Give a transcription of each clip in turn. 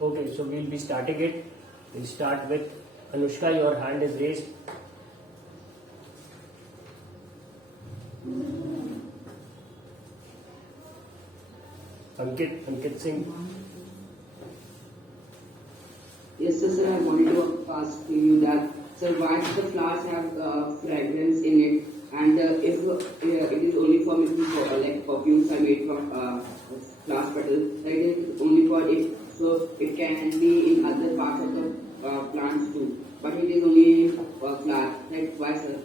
Okay, so we'll be starting it. We'll start with Anushka. Your hand is raised. Ankit Singh. Yes, sir, I wanted to ask you that, sir, why do the flowers have fragrance in it? And if it is only for making like perfumes are made from flower petals, that it is only for it, so it can be in other parts of the plants too. But it is only in flower. Like why, sir?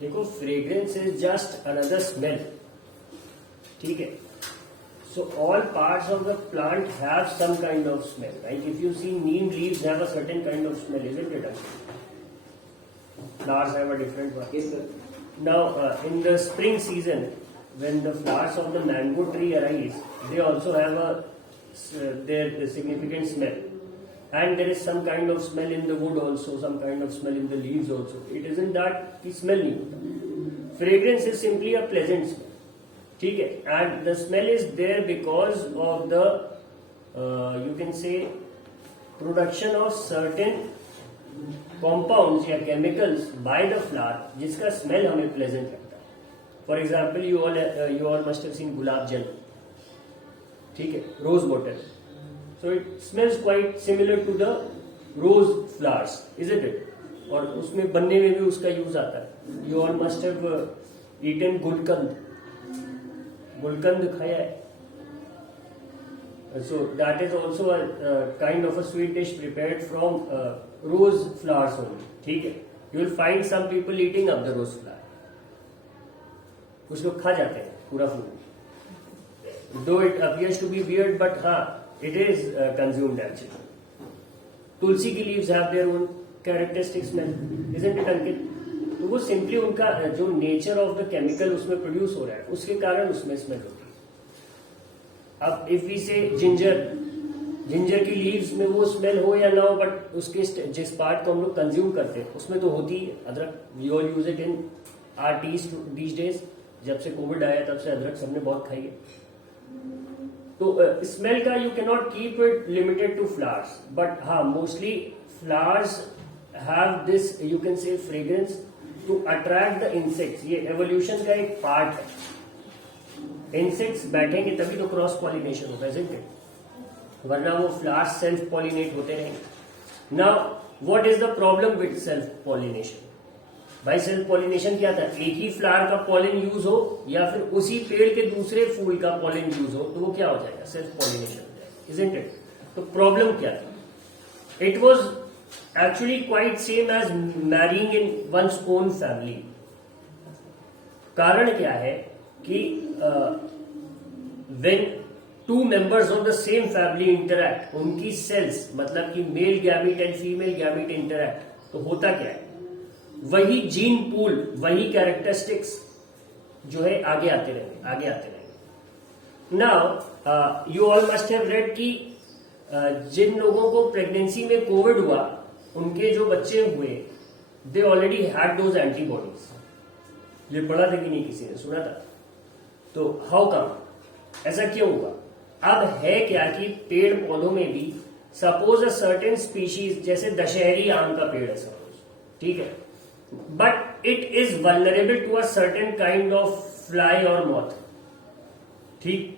देखो, fragrance is just another smell. ठीक है. So all parts of the plant have some kind of smell. Like if you see neem leaves have a certain kind of smell, isn't it? Flowers have a different one. Yes, sir. Now in the spring season, when the flowers of the mango tree arise, they also have their significant smell. And there is some kind of smell in the wood also, some kind of smell in the leaves also. It isn't that the smell नहीं होता. Fragrance is simply a pleasant smell. ठीक है, and the smell is there because of the you can say production of certain compounds या chemicals by the flower जिसका smell हमें pleasant लगता है. For example, you all must have seen gulab jal. ठीक है, rose water. So it smells quite similar to the rose flowers, isn't it? और उसमें बनने में भी उसका यूज आता है. You all must have eaten gulkand. गुलकंद खाया है. So that is also a kind of a sweet dish prepared from rose flowers only. ठीक है. You will find some people eating up the rose flower. कुछ लोग खा जाते हैं पूरा फूल. Though it appears to be weird, but हाँ, it is consumed actually. तुलसी की leaves have their own characteristic smell, isn't it, Ankit? तो वो सिंपली उनका जो नेचर ऑफ द केमिकल उसमें प्रोड्यूस हो रहा है उसके कारण उसमें स्मेल होती है. अब इफ वी से जिंजर की लीव्स में वो स्मेल हो या ना हो, बट उसके जिस पार्ट को हम लोग कंज्यूम करते हैं उसमें तो होती है अदरक. We all use it in our teas these days. जब से कोविड आया तब से अदरक सबने बहुत खाई है. तो स्मेल का you can not keep it limited to flowers, but हाँ, mostly flowers have this you can say fragrance to attract the insects. ये एवोल्यूशन का एक पार्ट है. इंसेक्ट्स बैठेंगे तभी तो क्रॉस पॉलिनेशन होता है, isn't it? वरना वो फ्लावर्स सेल्फ पॉलिनेट होते रहेंगे. Now what is the problem with self pollination? भाई सेल्फ पॉलिनेशन क्या था? एक ही फ्लावर का पॉलिन यूज हो या फिर उसी पेड़ के दूसरे फूल का पॉलिन यूज हो तो वो क्या हो जाएगा? सेल्फ पॉलिनेशन हो जाएगा, isn't it? तो प्रॉब्लम क्या था? It was actually quite same as marrying in one's own family. कारण क्या है कि when two members of the same family interact, उनकी cells मतलब कि male gamete and female gamete interact, तो होता क्या है? वही जीन पूल, वही कैरेक्टरिस्टिक्स जो है आगे आते रहेंगे. Now you all must have read कि जिन लोगों को प्रेगनेंसी में कोविड हुआ उनके जो बच्चे हुए they already had those antibodies. ये पढ़ा था कि नहीं, किसी ने सुना था? तो हाउ कम, ऐसा क्यों हुआ? अब है क्या कि पेड़ पौधों में भी सपोज अ सर्टेन स्पीशीज, जैसे दशहरी आम का पेड़ है सपोज, ठीक है, but it is vulnerable to a certain kind of fly और मॉथ. ठीक,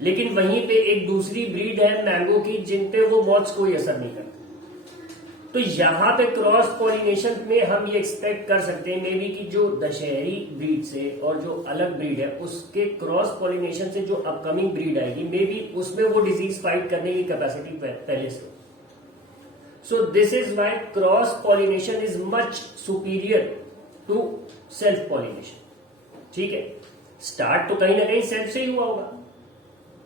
लेकिन वहीं पे एक दूसरी ब्रीड है मैंगो की जिन पे वो मॉथ्स कोई असर नहीं करता. तो यहां पे क्रॉस पॉलिनेशन में हम ये एक्सपेक्ट कर सकते हैं मे बी कि जो दशहरी ब्रीड से और जो अलग ब्रीड है उसके क्रॉस पॉलिनेशन से जो अपकमिंग ब्रीड आएगी मे बी उसमें वो डिजीज फाइट करने की कैपेसिटी पहले से. So this is why cross pollination is much superior to self pollination. ठीक है, स्टार्ट तो कहीं ना कहीं सेल्फ से ही हुआ होगा,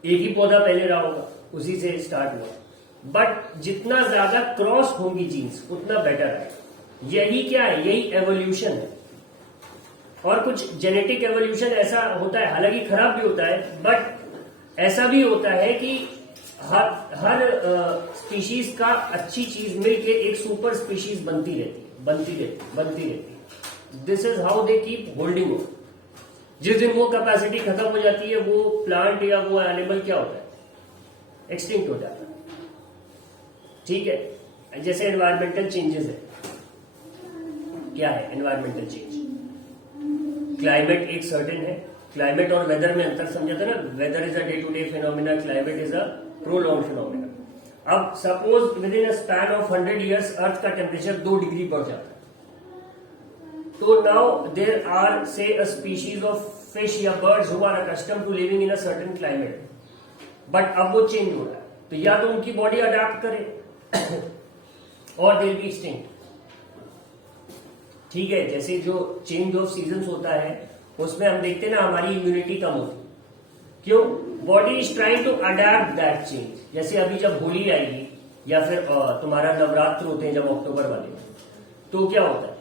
एक ही पौधा पहले रहा होगा, उसी से स्टार्ट हुआ, बट जितना ज्यादा क्रॉस होंगी जीन्स उतना बेटर है. यही क्या है? यही एवोल्यूशन है. और कुछ जेनेटिक एवोल्यूशन ऐसा होता है, हालांकि खराब भी होता है, बट ऐसा भी होता है कि हर स्पीशीज का अच्छी चीज मिलके एक सुपर स्पीशीज बनती रहती है. This is how they keep holding on. जिस दिन वो कैपेसिटी खत्म हो जाती है वो प्लांट या वो एनिमल क्या होता है, एक्सटिंक्ट हो जाता है। ठीक है, जैसे एनवायरमेंटल चेंजेस है, क्या है एनवायरमेंटल चेंज? क्लाइमेट एक सर्टेन है, क्लाइमेट और वेदर में अंतर समझा था ना, weather is a day to day phenomena, climate is a prolong phenomena. अब suppose within a span of 100 years earth का टेम्परेचर 2 डिग्री बढ़ जाता है, तो now there are say a species of fish या birds who are accustomed to living in a certain climate, but अब वो change हो रहा है, तो या तो उनकी बॉडी अडेप्ट करे और दे विल बी एक्सटिंक्ट। ठीक है, जैसे जो चेंज ऑफ सीजन्स होता है उसमें हम देखते हैं ना हमारी इम्यूनिटी कम होती है, क्यों? Body is trying to adapt that change. जैसे अभी जब होली आएगी या फिर तुम्हारा नवरात्र होते हैं जब अक्टूबर वाले, तो क्या होता है,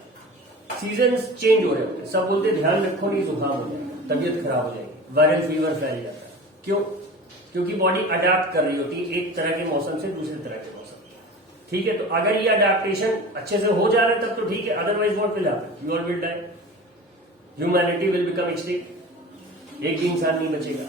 सीजन्स चेंज हो रहे होते हैं, सब बोलते हैं ध्यान रखो नहीं जुकाम हो जाएगा, तबीयत खराब हो जाएगी, वायरल फीवर फैल जाता है। क्यों? क्योंकि बॉडी अडेप्ट कर रही होती है एक तरह के मौसम से दूसरे तरह के मौसम। ठीक है, तो अगर ये अडेप्टेशन अच्छे से हो जा रहा है तब तो ठीक है, otherwise what will happen, you all will die, humanity will become extinct, एक भी इंसान नहीं बचेगा।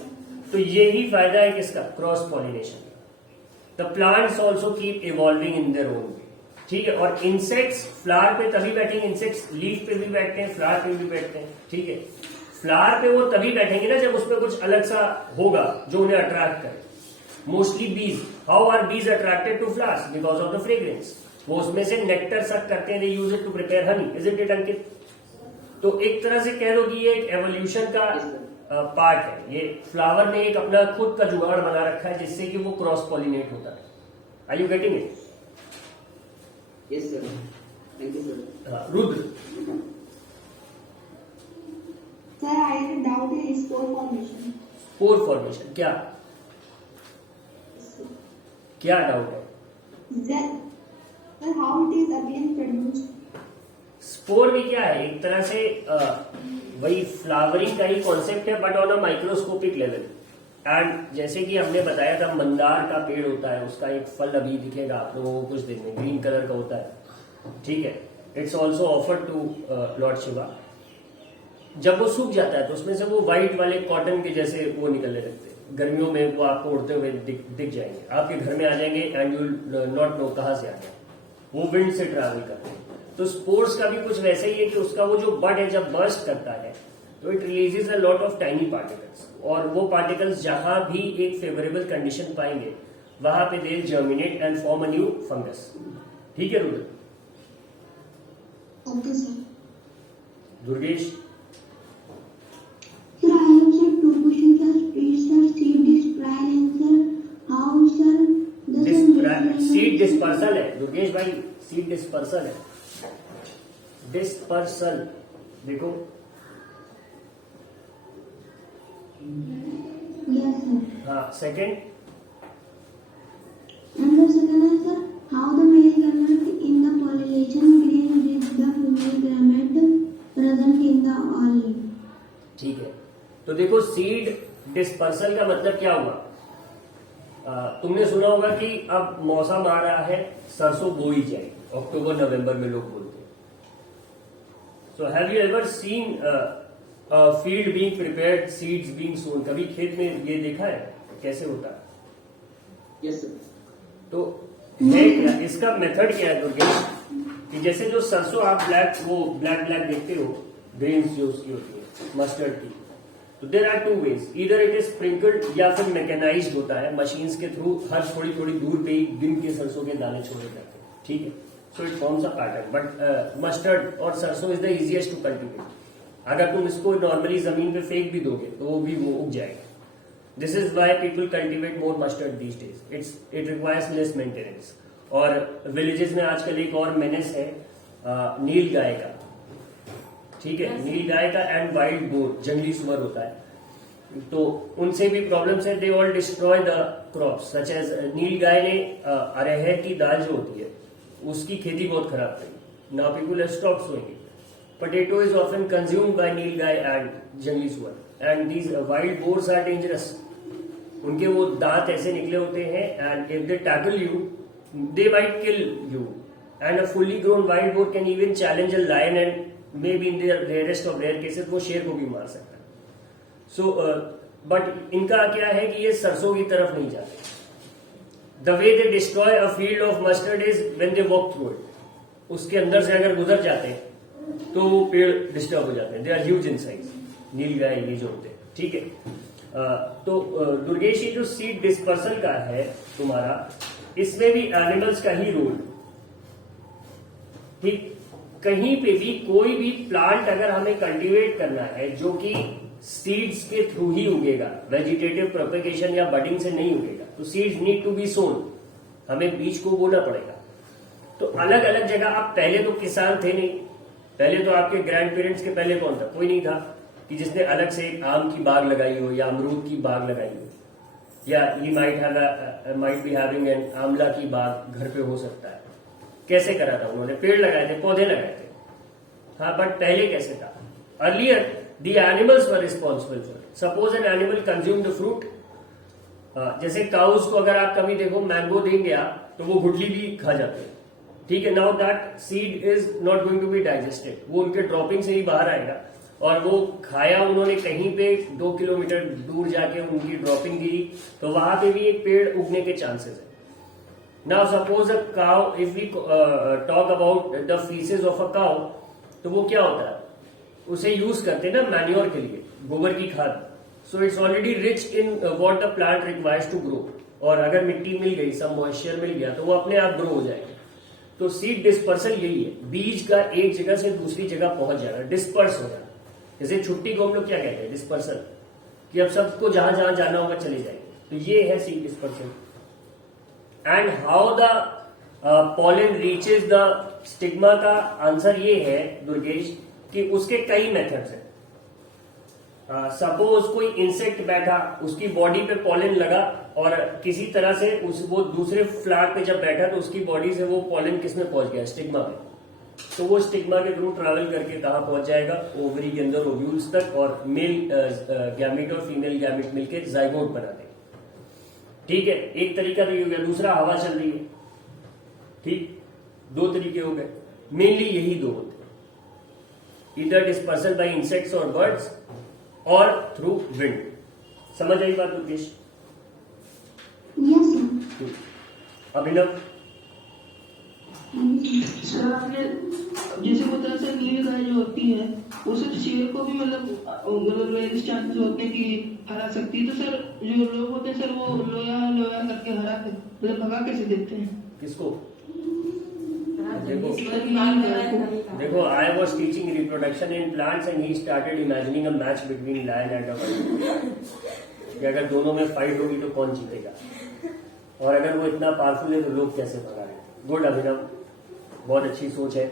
तो यही फायदा है किसका, क्रॉस पॉलिनेशन का। The plants also keep evolving in their own way. ठीक है, और इंसेक्ट्स फ्लावर पे तभी बैठेंगे, इंसेक्ट्स लीफ पे भी बैठते हैं, फ्लावर पे भी बैठते हैं। ठीक है, फ्लावर पे वो तभी बैठेंगे ना जब उसमें कुछ अलग सा होगा जो उन्हें अट्रैक्ट करे। Mostly bees, how are bees attracted to flowers? Because of the fragrance. वो उसमें से नेक्टर सक करते हैं, they use it to prepare honey, isn't it Ankit? तो एक तरह से कह दो कि ये एक एवोल्यूशन का पार्ट है। ये फ्लावर ने एक अपना खुद का जुगाड़ बना रखा है जिससे कि वो क्रॉस पॉलिनेट होता है। Are you getting it? Yes sir, thank you sir. Rudra, sir I have doubt in spore formation. Spore formation क्या क्या डाउट है? Sir how it is again produced? Spore भी क्या है, एक तरह से वही फ्लावरिंग का ही कॉन्सेप्ट है but on a microscopic level. And जैसे कि हमने बताया था मंदार का पेड़ होता है, उसका एक फल अभी दिखेगा आप लोगों को कुछ दिन में, ग्रीन कलर का होता है। ठीक है, it's also offered to lord Shiva. जब वो सूख जाता है तो उसमें से वो व्हाइट वाले कॉटन के जैसे वो निकलने लगते हैं, गर्मियों में वो आपको उड़ते हुए दिख जाएंगे, आपके घर में आ जाएंगे एंड यू नॉट नो कहां से आ गए, वो विंड से ट्रैवल करते हैं। तो स्पोर्स का भी कुछ वैसे ही है कि उसका वो जो बड है जब बर्स्ट करता है तो it releases a lot of tiny particles, और वो पार्टिकल्स जहां भी एक फेवरेबल कंडीशन पाएंगे वहां पे they germinate and form a new fungus. ठीक है Rudra? Okay sir. Durgesh, Sir, I have sir two questions. Sir, please sir, seed dispersal and sir, how sir seed dispersal है दुर्गेश भाई, सीड डिस्पर्सल है, डिस्पर्सल देखो। Yes sir. हाँ, second, And the second is sir, how the male gamete in the pollination grain with the female gamete present in the ovary. ठीक है। तो देखो seed dispersal का मतलब क्या हुआ, तुमने सुना होगा कि अब मौसम आ रहा है, सरसों बोई जाएगी, अक्टूबर नवंबर में लोग बोलते हैं। So have you ever seen field being prepared, seeds being sown? कभी खेत में ये देखा है कैसे होता है? Yes sir. तो है क्या इसका मेथड क्या है दुर्गेश, कि जैसे जो सरसों आप ब्लैक देखते हो, ग्रेन्स जो उसकी होती है मस्टर्ड की, तो देर आर टू वेज, इधर इट इज स्प्रिंकल्ड या फिर मैकेनाइज्ड होता है, मशीन्स के थ्रू हर थोड़ी थोड़ी दूर पे ही गिन के सरसों के दाने छोड़े जाते हैं। ठीक है, so it forms a pattern, but mustard और सरसों is the easiest to cultivate. अगर तुम इसको नॉर्मली जमीन पे फेंक भी दोगे तो वो भी वो उग जाएगा। This is why people cultivate more mustard these days, it requires less maintenance. और विलेजेस में आजकल एक और मेनेस है नील गाय का। ठीक है, नील गाय का एंड वाइल्ड बोर, जंगली सुअर होता है, तो उनसे भी प्रॉब्लम्स है, they all destroy the crops such as. Nilgai ने अरहर की दाल जो होती है उसकी खेती बहुत खराब करी, now people have stopped sowing it. Potato is often consumed by नील गाय एंड जंगली सुअर, and these wild boars are dangerous. उनके वो दांत ऐसे निकले होते हैं and if they tackle you they might kill you, and a fully grown wild boar can even challenge a lion and may be in the rarest of rare cases वो शेर को भी मार सकता है। सो बट इनका क्या है कि ये सरसों की तरफ नहीं जाते. The way they destroy a field of mustard is when they walk through it. उसके अंदर से अगर गुजर जाते हैं तो वो पेड़ डिस्टर्ब हो जाते हैं. They are huge in size. Nilgai ये जो होते हैं, ठीक है. तो दुर्गेश, ये जो सीड डिस्पर्सल का है तुम्हारा, इसमें भी एनिमल्स का ही रोल. ठीक, कहीं पे भी कोई भी प्लांट अगर हमें कल्टीवेट करना है जो कि सीड्स के थ्रू ही उगेगा, वेजिटेटिव प्रोपेगेशन या बडिंग से नहीं उगेगा, तो सीड्स नीड टू बी सोन. हमें बीज को बोना पड़ेगा. तो अलग अलग जगह, आप पहले तो किसान थे नहीं. पहले तो आपके ग्रैंड पेरेंट्स के पहले कौन था? कोई नहीं था कि जिसने अलग से एक आम की बाग लगाई हो या अमरूद की बाग लगाई हो, या he might be having an आंवला की बाग घर पे हो सकता है. कैसे करा था उन्होंने? पेड़ लगाए थे, पौधे लगाए थे. हाँ, बट पहले कैसे था? Earlier the animals were responsible for it. Suppose an animal consume the fruit. जैसे काउस को अगर आप कभी देखो मैंगो देंगे आप, तो वो गुठली भी खा जाते हैं. ठीक है. Now that seed is not going to be digested. वो उनके ड्रॉपिंग से ही बाहर आएगा, और वो खाया उन्होंने कहीं पे 2 किलोमीटर दूर जाके उनकी ड्रॉपिंग गिरी, तो वहां पे भी एक पेड़ उगने के चांसेस है. Now suppose a cow, if we talk about the faeces of a cow, तो वो क्या होता है? उसे यूज करते हैं ना मैन्योर के लिए, गोबर की खाद. So it's already rich in what the plant requires to grow. और अगर मिट्टी मिल गई, सब मॉइस्चर मिल गया, तो वो अपने आप ग्रो हो जाएगा. तो सीड डिस्पर्सल यही है, बीज का एक जगह से दूसरी जगह पहुंच जाना, डिस्पर्स हो जाना. जैसे छुट्टी को हम लोग क्या कहते हैं? डिस्पर्सल. कि अब सबको जहां जहां जाना होगा चले जाएंगे. तो ये है seed dispersal. And how the pollen reaches the stigma का आंसर ये है दुर्गेश कि उसके कई मेथड्स हैं. सपोज कोई इंसेक्ट बैठा, उसकी बॉडी पे पॉलन लगा, और किसी तरह से वो दूसरे फ्लावर पे जब बैठा तो उसकी बॉडी से वो पॉलन किस में पहुंच गया? स्टिग्मा में. तो वो स्टिग्मा के थ्रू ट्रैवल करके कहां पहुंच जाएगा? ओवरी के अंदर, ओव्यूल्स तक, और मेल गैमेट और फीमेल गैमेट मिलकर जाइगोट बना देंगे. ठीक है, एक तरीका तो ये हो गया. दूसरा, हवा चल रही है. ठीक, 2 तरीके हो गए. मेनली यही 2 होते हैं, इधर डिस्पर्सल बाय इंसेक्ट्स और बर्ड्स, और थ्रू विंड. समझ आई बात Durgesh? Yes sir. Abhinav, sir आपने जैसे बताया सर, नील गाय जो होती है वो सिर्फ शेर को भी मतलब रियल चांसेस होते हैं कि हरा सकती है. तो सर जो लोग होते हैं सर, वो लोया लोया करके हरा मतलब भगा कैसे देते हैं? किसको? देखो, I was teaching reproduction in plants and he started imagining a match between lion and a wild. कि अगर दोनों में फाइट होगी तो कौन जीतेगा, और अगर वो इतना पावरफुल है तो लोग कैसे भगाएंगे. गुड अभिनव, बहुत अच्छी सोच है.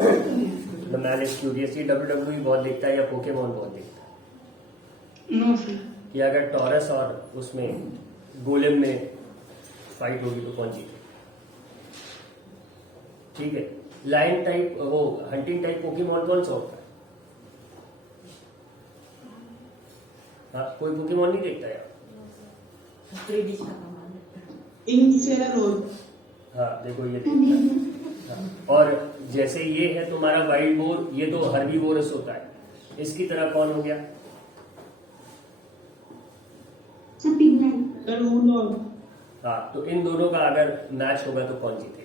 The man is curious. ये WWE बहुत देखता है या पोकेमॉन बहुत देखता है? No sir. कि अगर टॉरस और उसमें गोलेम में फाइट होगी तो कौन जीतेगा. ठीक है. लाइन टाइप, वो हंटिंग टाइप पोकेमॉन कौन सा होता है? हाँ, कोई पोकेमॉन नहीं देखता यार. हाँ, देखो ये देखता है. और जैसे ये है तुम्हारा वाइल्ड बोर, ये तो हर्बीवोरस होता है. इसकी तरह कौन हो गया? Sir pigment. हाँ, तो इन दोनों का अगर मैच होगा तो कौन जीतेगा?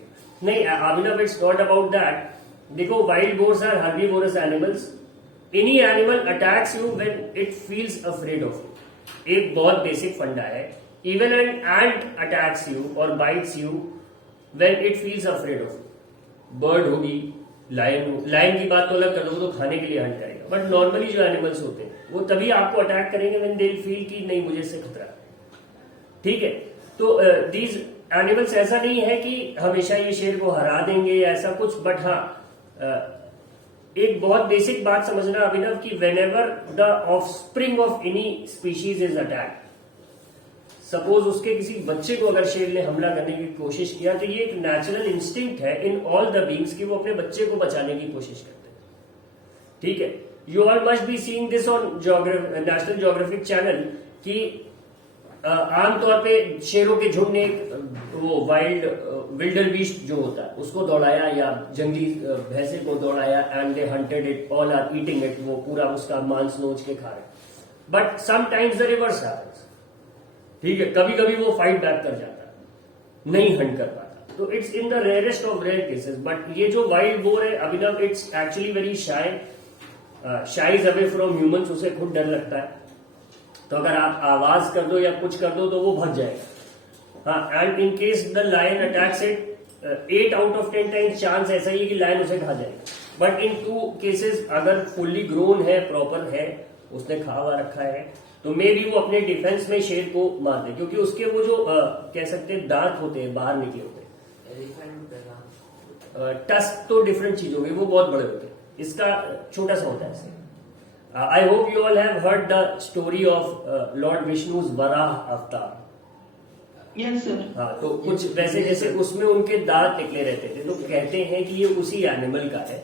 नहीं Abhinav, it's not about that. देखो, wild boars are herbivorous animals. Any animal attacks you when it feels afraid of you. एक बहुत बेसिक फंडा है. Even an ant attacks you और bites you when it feels afraid of you. Bird होगी, lion की बात तो अलग कर दो, वो तो खाने के लिए हंट करेगा. बट नॉर्मली जो एनिमल्स होते हैं वो तभी आपको अटैक करेंगे व्हेन दे फील कि नहीं, मुझे इससे खतरा है. ठीक है. तो दीज एनिमल्स, ऐसा नहीं है कि हमेशा ये शेर को हरा देंगे ऐसा कुछ. बट हाँ, एक बहुत बेसिक बात समझना अभिनव कि whenever the offspring of any species is attack, suppose उसके किसी बच्चे को अगर शेर ने हमला करने की कोशिश किया, तो ये एक नेचुरल इंस्टिंक्ट है इन ऑल द बींग्स कि वो अपने बच्चे को बचाने की कोशिश करते हैं. ठीक है. You all must be seeing this on national geographic channel कि आमतौर पे शेरों के झुंड ने वो विल्डर बीस्ट जो होता है उसको दौड़ाया, या जंगली भैंसे को दौड़ाया, and they hunted it, all are eating it. वो पूरा उसका मांस नोच के खा रहे. But sometimes the reverse happens, ठीक है, कभी कभी वो फाइट बैक कर जाता है, नहीं हंट कर पाता, तो it's in the rarest of rare cases. But ये जो वाइल्ड बोर है Abhinav, it's actually very shies away from humans, उसे खुद डर लगता है, तो अगर आप आवाज कर दो या कुछ कर दो तो वो भाग जाएगा। हाँ, and in case the lion attacks it, 8 out of 10 times chance ऐसा ही है कि लायन उसे खा जाएगा। बट इन 2 केसेस अगर फुल्ली ग्रोन है, प्रॉपर है, उसने खा हुआ रखा है, तो मे भी वो अपने डिफेंस में शेर को मार दे, क्योंकि उसके वो जो कह सकते हैं दांत होते हैं बाहर निकले होते हैं। टस्क तो डिफरेंट चीज होगी, वो बहुत बड़े होते हैं, इसका छोटा सा होता है ऐसे। I hope you all have heard the story of lord Vishnu's Varaha avatar. Yes sir. हाँ, तो कुछ वैसे जैसे उसमें उनके दांत निकले रहते थे, तो कहते हैं कि ये उसी एनिमल का है।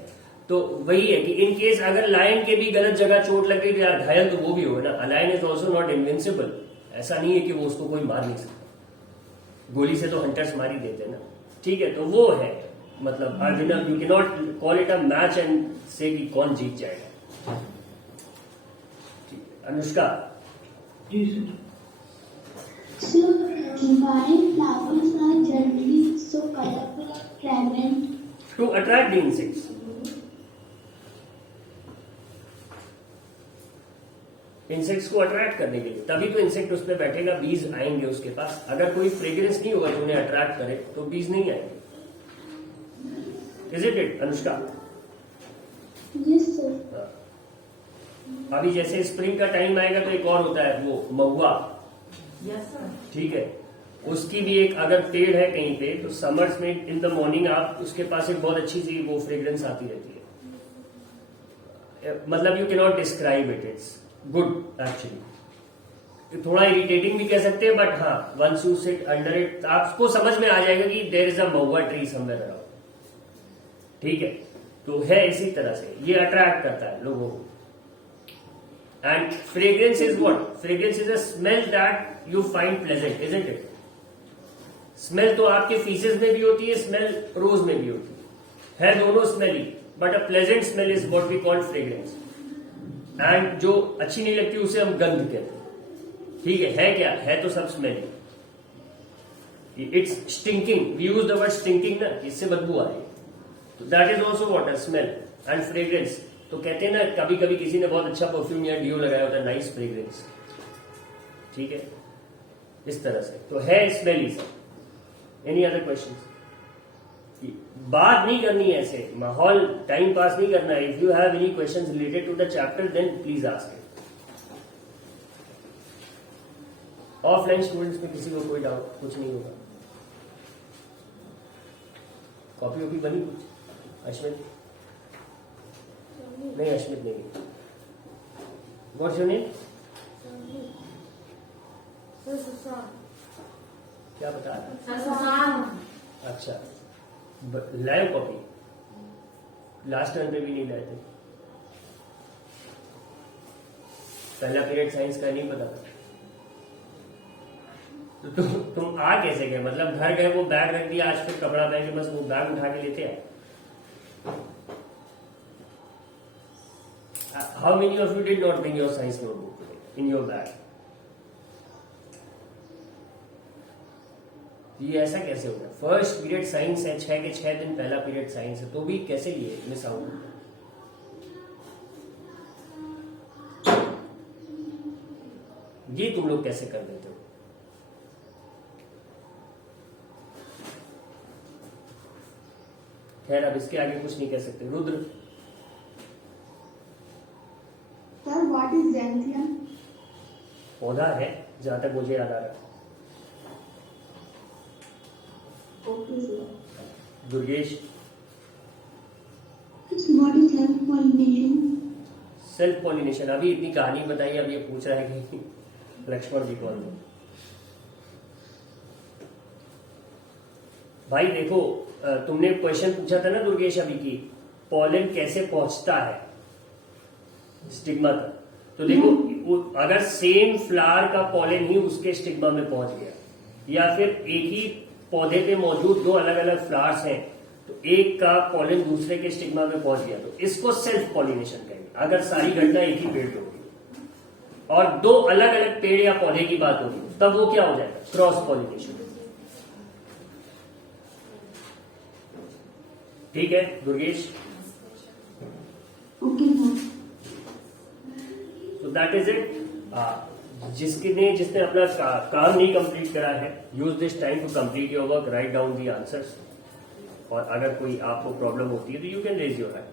तो वही है कि इन केस अगर लायन के भी गलत जगह चोट लग गई तो यार घायल तो वो भी होगा ना। Lion is also not invincible, ऐसा नहीं है कि वो उसको कोई मार नहीं सकता, गोली से तो हंटर्स मार ही देते ना, ठीक है। तो वो है मतलब Arjun, you can not call it a match and say कि कौन जीत जाएगा। Anushka, ji sir. So, why flowers are generally so colorful and fragrant? To attract the insects. Insects को अट्रैक्ट करने के लिए, तभी तो इंसेक्ट उस पर बैठेगा, बीज आएंगे उसके पास। अगर कोई फ्रेग्रेंस नहीं होगा जो उन्हें अट्रैक्ट करे तो बीज नहीं आएंगे। Is it Anushka? Yes, sir. हाँ। अभी जैसे स्प्रिंग का टाइम आएगा तो एक और होता है वो महुआ, ठीक है, उसकी भी एक अगर पेड़ है कहीं पे तो समर्स में इन द मॉर्निंग आप उसके पास एक बहुत अच्छी सी वो फ्रेग्रेंस आती रहती है। मतलब you can not describe it, it's good actually. थोड़ा इरिटेटिंग भी कह सकते हैं, बट हाँ once you sit under it आपको समझ में आ जाएगा कि there is a mahua tree somewhere around, ठीक है। तो है इसी तरह से ये अट्रैक्ट करता है लोगों को। And fragrance is what? Fragrance is a smell that you find pleasant, isn't it? Smell तो आपके फीसेस में भी होती है, स्मेल रोज में भी होती है दोनों smelly, but a pleasant smell is what we call fragrance. And जो अच्छी नहीं लगती उसे हम गंध कहते हैं, ठीक है क्या है तो सब smelly. It's stinking, we use the word stinking ना, इससे बदबू आ रही है, तो that is also what a smell. And fragrance तो कहते हैं ना, कभी कभी किसी ने बहुत अच्छा परफ्यूम या डियो लगाया होता है, नाइस फ्रेग्रेंस, ठीक है, इस तरह से तो है स्मेली सब। Any other question? बात नहीं करनी है ऐसे, माहौल टाइम पास नहीं करना है। If you have any questions related to the chapter then please ask it. Offline students में किसी को कोई डाउट? कुछ नहीं होगा। कॉपी वॉपी बनी कुछ? अश्मित? नहीं, अश्मित नहीं। What's your name? क्या बता रहा? अच्छा, लाए कॉपी? लास्ट टर्म पे भी नहीं लाए थे? पहला पीरियड साइंस का नहीं पता था तो तुम आ कैसे गए? मतलब घर गए, वो बैग रख दिया, आज फिर कपड़ा पहन के बस वो बैग उठा के लेते आए। How many of you did not bring your science notebook today in your bag? ये ऐसा कैसे हो गया? फर्स्ट पीरियड साइंस है, 6 के 6 दिन पहला पीरियड साइंस है, तो भी कैसे लिए मिस आउट? ये तुम लोग कैसे कर देते हो? खैर अब इसके आगे कुछ नहीं कह सकते। Rudra? Sir, what is Xanthium? पौधा है जहां तक मुझे याद आ रहा है। Okay, sir. Durgesh? What is self-pollination? Self pollination, अभी इतनी कहानी बताई, अब ये पूछ रहा है कि लक्ष्मण जी कौन है। भाई देखो, तुमने क्वेश्चन पूछा था ना दुर्गेश अभी की, पॉलन कैसे पहुंचता है स्टिग्मा तक, तो देखो अगर सेम फ्लावर का पॉलन ही उसके स्टिग्मा में पहुंच गया, या फिर एक ही पौधे पे मौजूद 2 अलग अलग फ्लावर्स हैं तो एक का पॉलन दूसरे के स्टिग्मा में पहुंच गया, तो इसको सेल्फ पॉलिनेशन कहेंगे, अगर सारी घटना एक ही पेड़ पे होगी। और दो अलग अलग पेड़ या पौधे की बात होगी, तब वो क्या हो जाएगा? Cross pollination. ठीक है Durgesh? Okay sir. So that is it. जिसने अपना काम नहीं कंप्लीट करा है, use this time to complete your work, write down the answers, और अगर कोई आपको प्रॉब्लम होती है तो you can raise your hand.